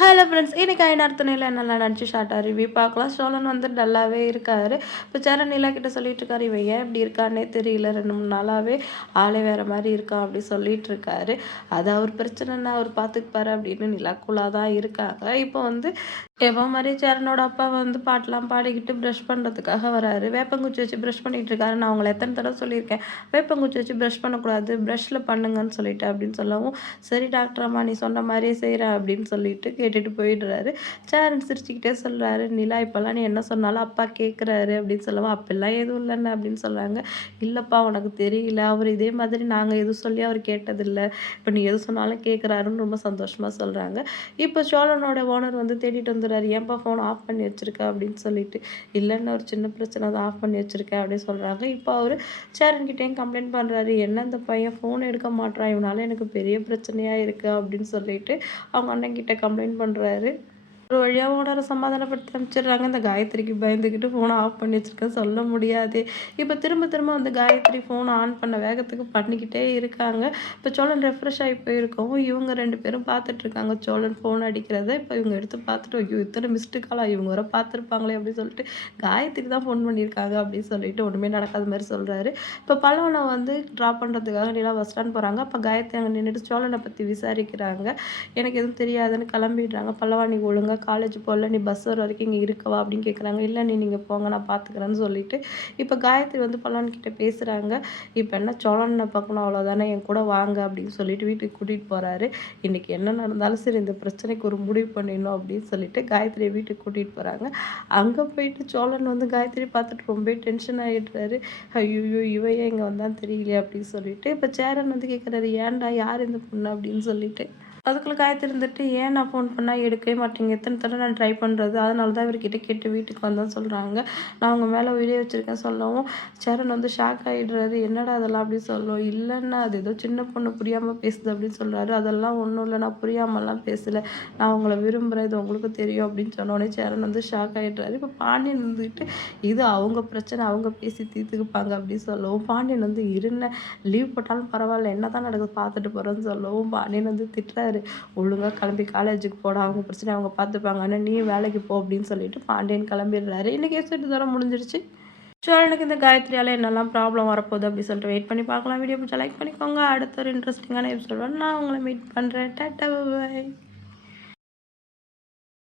Hello friends இன்றைக்கி ஐநார்த்தனையில் என்னெல்லாம் நினச்சி ஷார்ட்டாக ரிவ்யூ பார்க்கலாம். சோழன் வந்து நல்லாவே இருக்கார். இப்போ சேரன் நிலா கிட்ட சொல்லிட்டு இருக்காரு இவன் ஏன் இப்படி இருக்கான்னே தெரியல. ரெண்டு மூணு நாளாகவே ஆளே வேறு மாதிரி இருக்கான் அப்படி சொல்லிட்டு இருக்காரு. அது அவர் பிரச்சனைன்னா அவர் பார்த்துக்குப்பாரு அப்படின்னு நிலாக்குள்ளாக தான் இருக்காங்க. இப்போ வந்து எப்போ மாதிரி சேரனோட அப்பா வந்து பாட்டெலாம் பாடிக்கிட்டு ப்ரஷ் பண்ணுறதுக்காக வராரு. வேப்பங்குச்சி வச்சு ப்ரஷ் பண்ணிகிட்டு இருக்காரு. நான் அவங்கள எத்தனை தடவை சொல்லியிருக்கேன். வேப்பங்குச்சி வச்சு ப்ரஷ் பண்ணக்கூடாது. ப்ரஷ்ஷில் பண்ணுங்கன்னு சொல்லிட்டு அப்படின்னு சொல்லவும் சரி டாக்டர் அம்மா நீ சொன்ன மாதிரியே செய்கிறேன் அப்படின்னு சொல்லிட்டு கேட்டுட்டு போயிடுறாரு. சேரன் சிரிச்சுக்கிட்டே சொல்கிறாரு நிலா இப்போல்லாம் நீ என்ன சொன்னாலும் அப்பா கேட்குறாரு அப்படின்னு சொல்லவும். அப்பெல்லாம் எதுவும் இல்லைன்னு அப்படின்னு சொல்கிறாங்க இல்லைப்பா உனக்கு தெரியல. அவர் இதே மாதிரி நாங்கள் எதுவும் சொல்லி அவர் கேட்டதில்லை. இப்போ நீ எது சொன்னாலும் கேட்குறாருன்னு ரொம்ப சந்தோஷமாக சொல்கிறாங்க இப்போ சோழனோட ஓனர் வந்து தேடிட்டு வந்துடுறாரு. ஏன்ப்பா ஃபோன் ஆஃப் பண்ணி வச்சுருக்க? அப்படின்னு சொல்லிட்டு. இல்லைன்னு ஒரு சின்ன பிரச்சனை அதை ஆஃப் பண்ணி வச்சுருக்கேன் அப்படின்னு சொல்கிறாங்க இப்போ அவர் சேரன்கிட்டேயும் கம்ப்ளைண்ட் பண்ணுறாரு என்ன இந்த பையன் ஃபோன் எடுக்க மாட்டான் இவனால எனக்கு பெரிய பிரச்சனையாக இருக்குது அப்படின்னு சொல்லிட்டு அவங்க அண்ணன் கிட்ட கம்ப்ளைண்ட் பண்ணுறாரு ஒரு வழியாக ஓனரை சமாதானப்படுத்தி அனுப்பிச்சிடுறாங்க. இந்த காயத்ரிக்கு பயந்துக்கிட்டு ஃபோனை ஆஃப் பண்ணி வச்சுருக்கேன். சொல்ல முடியாது. இப்போ திரும்ப திரும்ப வந்து காயத்ரி ஃபோனை ஆன் பண்ண வேகத்துக்கு பண்ணிக்கிட்டே இருக்காங்க. இப்போ சோழன் ரெஃப்ரெஷ் ஆகி போயிருக்கவும் இவங்க ரெண்டு பேரும் பார்த்துட்ருக்காங்க சோழன் ஃபோன் அடிக்கிறத இப்போ இவங்க எடுத்து பார்த்துட்டு ஐயோ இத்தனை மிஸ்டு காலாக இவங்க வர பார்த்துருப்பாங்களே அப்படின்னு சொல்லிட்டு காயத்ரி தான் ஃபோன் பண்ணியிருக்காங்க அப்படின்னு சொல்லிட்டு ஒன்றுமே நடக்காத மாதிரி சொல்கிறாரு இப்போ பல்லவனை வந்து ட்ராப் பண்ணுறதுக்காக நீலா பஸ் ஸ்டாண்ட் போகிறாங்க அப்போ காயத்ரி அங்கே நின்றுட்டு சோழனை பற்றி விசாரிக்கிறாங்க. எனக்கு எதுவும் தெரியாதுன்னு கிளம்பிடுறாங்க. பல்லவானி ஒழுங்காக காலேஜ் போகல நீ பஸ் வர வரைக்கும் இங்கே இருக்கவா அப்படின்னு கேட்குறாங்க இல்லை நீ நீங்கள் போங்க நான் பார்த்துக்கிறேன்னு சொல்லிட்டு இப்போ காயத்ரி வந்து பல்லான்கிட்ட பேசுகிறாங்க இப்போ என்ன சோழனை பார்க்கணும் அவ்வளோதானே என் கூட வாங்க அப்படின்னு சொல்லிட்டு வீட்டுக்கு கூட்டிகிட்டு போகிறாரு இன்றைக்கி என்ன நடந்தாலும் சரி இந்த பிரச்சனைக்கு ஒரு முடிவு பண்ணிடணும் அப்படின்னு சொல்லிட்டு காயத்ரியை வீட்டுக்கு கூட்டிகிட்டு போகிறாங்க அங்கே போயிட்டு சோழன் வந்து காயத்ரி பார்த்துட்டு ரொம்ப டென்ஷன் ஆகிடுறாரு ஐயோ இவையே இங்கே வந்தால் தெரியலையே அப்படின்னு சொல்லிட்டு இப்போ சேரன் வந்து கேட்குறாரு ஏன்டா யார் இந்த பொண்ணு? அப்படின்னு சொல்லிட்டு அதுக்குள்ளே காயத்திருந்துட்டு ஏன் நான் ஃபோன் பண்ணால் எடுக்கவே மாட்டேங்க? எத்தனை தடவை நான் ட்ரை பண்ணுறது அதனால தான் இவர்கிட்ட கேட்டு வீட்டுக்கு வந்தால் சொல்கிறாங்க நான் அவங்க மேலே உயிரே வச்சுருக்கேன் சொல்லவும். சரண் வந்து ஷாக் ஆகிடுறாரு என்னடா அதெல்லாம் அப்படி சொல்லும். இல்லைன்னா அது ஏதோ சின்ன பொண்ணு புரியாமல் பேசுது அப்படின்னு சொல்கிறாரு அதெல்லாம் ஒன்றும் இல்லை. நான் புரியாமலாம் பேசலை. நான் உங்களை விரும்புகிறேன் இது உங்களுக்கு தெரியும் அப்படின்னு சொன்னோடனே சரண் வந்து ஷாக் ஆகிடுறாரு இப்போ பாண்டியன் வந்துட்டு இது அவங்க பிரச்சனை. அவங்க பேசி தீர்த்துக்குப்பாங்க அப்படின்னு சொல்லவும். பாண்டியன் வந்து இருந்த லீவ் போட்டாலும் பரவாயில்ல. என்ன தான் நடக்குது பார்த்துட்டு போகிறோன்னு சொல்லவும். பாண்டியன் வந்து திட்டுறாரு. கிடையாது ஒழுங்காக கிளம்பி காலேஜுக்கு போட அவங்க பிரச்சனை அவங்க பார்த்துப்பாங்க. ஆனால் நீ வேலைக்கு போ அப்படின்னு சொல்லிட்டு பாண்டியன் கிளம்பிடுறாரு. இன்றைக்கி எபிசோட் தூரம் முடிஞ்சிருச்சு. ஸோ எனக்கு இந்த காயத்ரியால் என்னெல்லாம் ப்ராப்ளம் வரப்போகுது அப்படின்னு சொல்லிட்டு வெயிட் பண்ணி பார்க்கலாம். வீடியோ பிடிச்சா லைக் பண்ணிக்கோங்க. அடுத்த ஒரு இன்ட்ரெஸ்டிங்கான எபிசோட் நான் உங்களை மீட் பண்ணுறேன் டாட்டா பாய்